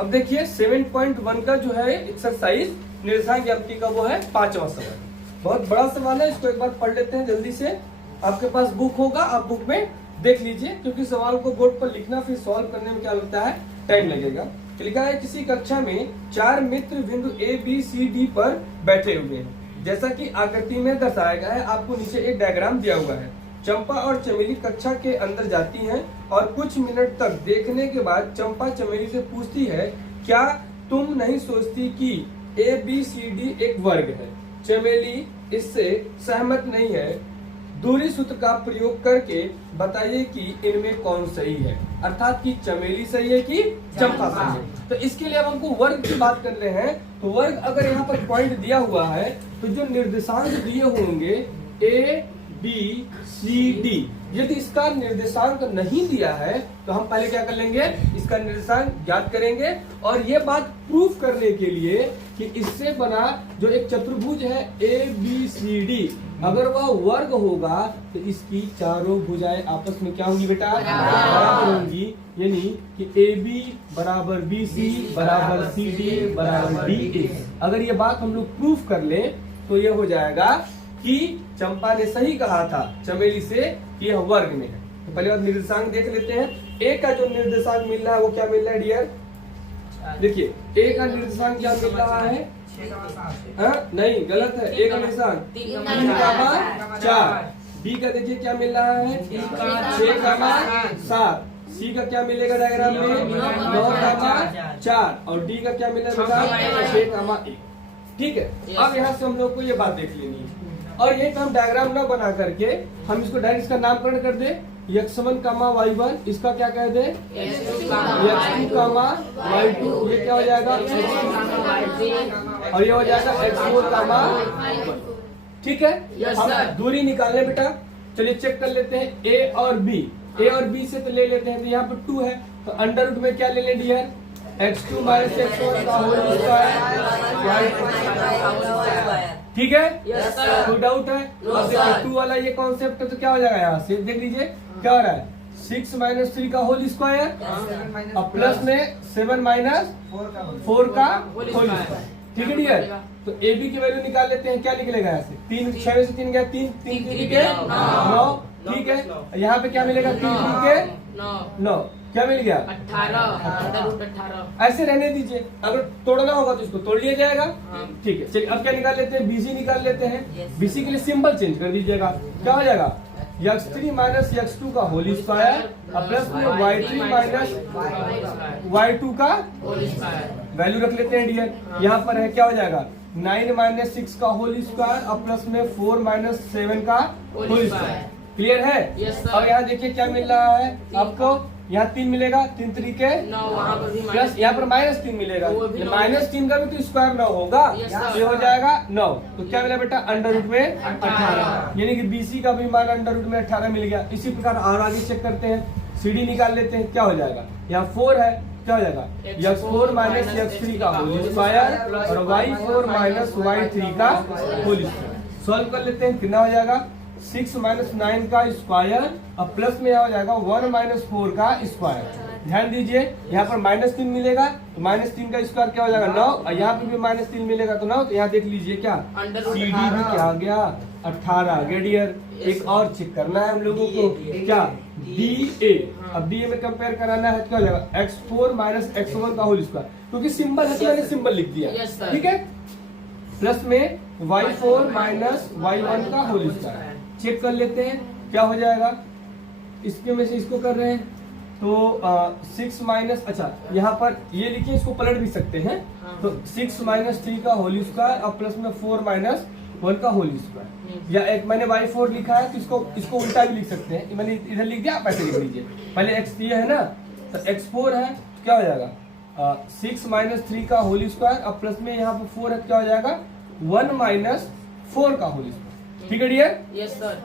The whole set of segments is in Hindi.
अब देखिए 7.1 का जो है एक्सरसाइज निर्देशांक ज्यामिति का वो है 5वां सवाल। बहुत बड़ा सवाल है, इसको एक बार पढ़ लेते हैं जल्दी से। आपके पास बुक होगा, आप बुक में देख लीजिए, क्योंकि सवाल को बोर्ड पर लिखना फिर सॉल्व करने में क्या लगता है, टाइम लगेगा। लिखा है किसी कक्षा में 4 मित्र बिंदु ए बी सी डी पर बैठे हुए हैं, जैसा कि आकृति में दर्शाया गया है। आपको नीचे एक डायग्राम दिया हुआ है। चंपा और चमेली कक्षा के अंदर जाती हैं और कुछ मिनट तक देखने के बाद चंपा चमेली से पूछती है, क्या तुम नहीं सोचती कि ए बी सी डी एक वर्ग है? चमेली इससे सहमत नहीं है। दूरी सूत्र का प्रयोग करके बताइए कि इनमें कौन सही है। अर्थात कि चमेली सही है कि चंपा सही है। तो इसके लिए अब हमको वर्ग की बात कर रहे हैं। तो वर्ग अगर यहाँ पर पॉइंट दिया हुआ है तो जो निर्देशांक दिए होंगे ए बी सी डी, यदि इसका निर्देशांक नहीं दिया है तो हम पहले क्या कर लेंगे, इसका निर्देशांक ज्ञात करेंगे। और ये बात प्रूफ करने के लिए कि इससे बना जो एक चतुर्भुज है ए बी सी डी, अगर वह वर्ग होगा तो इसकी चारों भुजाएं आपस में क्या होंगी बेटा, बराबर होंगी। यानी कि ए बी बराबर बी सी बराबर सी डी बराबर डी ए। अगर ये बात हम लोग प्रूफ कर ले तो ये हो जाएगा कि चंपा ने सही कहा था चमेली से कि यह वर्ग में है। तो पहले बात निर्देशांक देख लेते हैं। ए का जो निर्देशांक मिल रहा है वो क्या मिल रहा है डियर? देखिए ए का निर्देशांक क्या मिल रहा है? नहीं, गलत है। ए का निर्देशांक 3,4। बी का देखिए क्या मिल रहा है 6,7। सी का क्या मिलेगा डायग्राम में 9,4। और डी का क्या मिलेगा 6,1। ठीक है। अब यहाँ से हम लोग को ये बात देख लेनी है। और ये हम डायग्राम ना बना करके हम इसको डायरेक्ट इसका नामकरण कर दे, x1, y1, इसका क्या कह दे x2, y2, ये क्या हो जाएगा और ये हो जाएगा x4, ठीक है। हम दूरी निकालने बेटा, चलिए चेक कर लेते हैं। ए और बी से तो ले लेते हैं, तो यहाँ पर 2 है तो अंडर रूट में क्या ले लें डियर, x2 माइनस x1 का होल स्क्वायर। ठीक है, कोई डाउट है? अब देखो 2 वाला ये कॉन्सेप्ट है तो क्या हो जाएगा, यहाँ से देख लीजिए क्या हो रहा है 6 माइनस 3 का होल स्क्वायर और प्लस में 7 माइनस 4 का होल स्क्वायर। ठीक है डियर। तो ए बी की वैल्यू निकाल लेते हैं। क्या निकलेगा यहाँ से 3, 6 में से 3 गया 3, 3 के 9। ठीक है, यहाँ पे क्या मिलेगा 3 के 9, क्या मिल गया 18। ऐसे रहने दीजिए, अगर तोड़ना होगा तो इसको तोड़ लिया जाएगा। ठीक है, चलिए अब क्या निकाल लेते हैं, बीसी निकाल लेते हैं। बीसी के लिए सिंबल चेंज कर दीजिएगा, क्या हो जाएगा x3 माइनस x2 का होल स्क्वायर प्लस में y3 माइनस y2 का वैल्यू रख लेते हैं डियर। यहाँ पर है क्या हो जाएगा 9 माइनस 6 का होल स्क्वायर और प्लस में 4 माइनस 7 का होल स्क्वायर। क्लियर है? अब यहाँ देखिए क्या मिल रहा है आपको, यहाँ 3 मिलेगा, 3 तरीके प्लस यहाँ पर माइनस 3 मिलेगा। माइनस 3 का भी तो स्क्वायर 9 होगा, ये हो जाएगा 9। तो क्या मिला बेटा अंडर रूट में 18, यानी कि बीसी का भी मान अंडर रूट में 18 मिल गया। इसी प्रकार और आगे चेक करते हैं, सीडी निकाल लेते हैं। क्या हो जाएगा, यहाँ 4 है, क्या हो जाएगा x4 माइनस x3 का होल स्क्वायर और y4 माइनस y3 का होल स्क्वायर। सॉल्व कर लेते हैं, कितना हो जाएगा 6 माइनस 9 का स्क्वायर और प्लस में हो जाएगा 1 माइनस 4 का स्क्वायर। ध्यान दीजिए यहाँ पर -3 मिलेगा तो -3 का स्क्वायर क्या हो जाएगा 9 और यहाँ पे भी -3 मिलेगा तो 9। तो यहाँ देख लीजिए क्या सी डी भी क्या आ गया 18 आ गया डियर। एक और चेक करना है हम लोगों को, क्या डी ए। अब डी ए में कंपेयर कराना है, क्या हो जाएगा x4 माइनस x1 का होल स्क्वायर, क्योंकि सिंबल है तो मैंने सिंबल लिख दिया। ठीक है, प्लस में y4 माइनस y1 का होल स्क्वायर। चेक कर लेते हैं क्या हो जाएगा, इसके में से इसको कर रहे हैं तो 6 माइनस, अच्छा यहाँ पर ये लिखिए, इसको पलट भी सकते हैं। तो 6 माइनस 3 का होल स्क्वायर और प्लस में 4 माइनस 1 का होल स्क्वायर। या एक मैंने y4 लिखा है तो इसको उल्टा भी लिख सकते हैं, मैंने इधर लिख दिया, आप ऐसे लिख लीजिए। पहले x दिया है ना, तो x4 है तो क्या हो जाएगा 6 माइनस 3 का होल स्क्वायर और प्लस में यहाँ पर 4 है, क्या हो जाएगा 1 माइनस 4 का होल स्क्वायर। ठीक है डियर? Yes sir.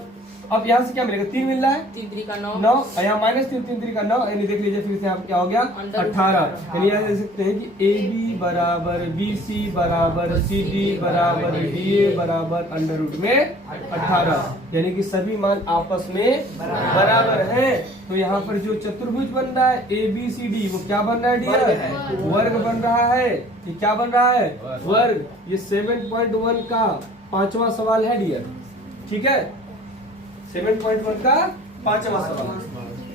अब यहाँ से क्या मिलेगा 3 मिल रहा है, 3 3 का 9 और यहाँ -3 3 3 का 9, यानी देख लीजिए फिर से यहाँ क्या हो गया 18। यानी यहाँ देख सकते हैं कि ए बी बराबर बी सी बराबर सी डी बराबर डी ए बराबर अंडर रूट में 18, यानी कि सभी मान आपस में बराबर हैं। तो यहाँ पर जो चतुर्भुज बन रहा है ABCD वो क्या बन रहा है वर्ग डियर? है। वर्ग बन रहा है। ये क्या बन रहा है? वर्ग। ये 7.1 का 5वां सवाल है डियर। ठीक है, 7.1 का 5वां सवाल।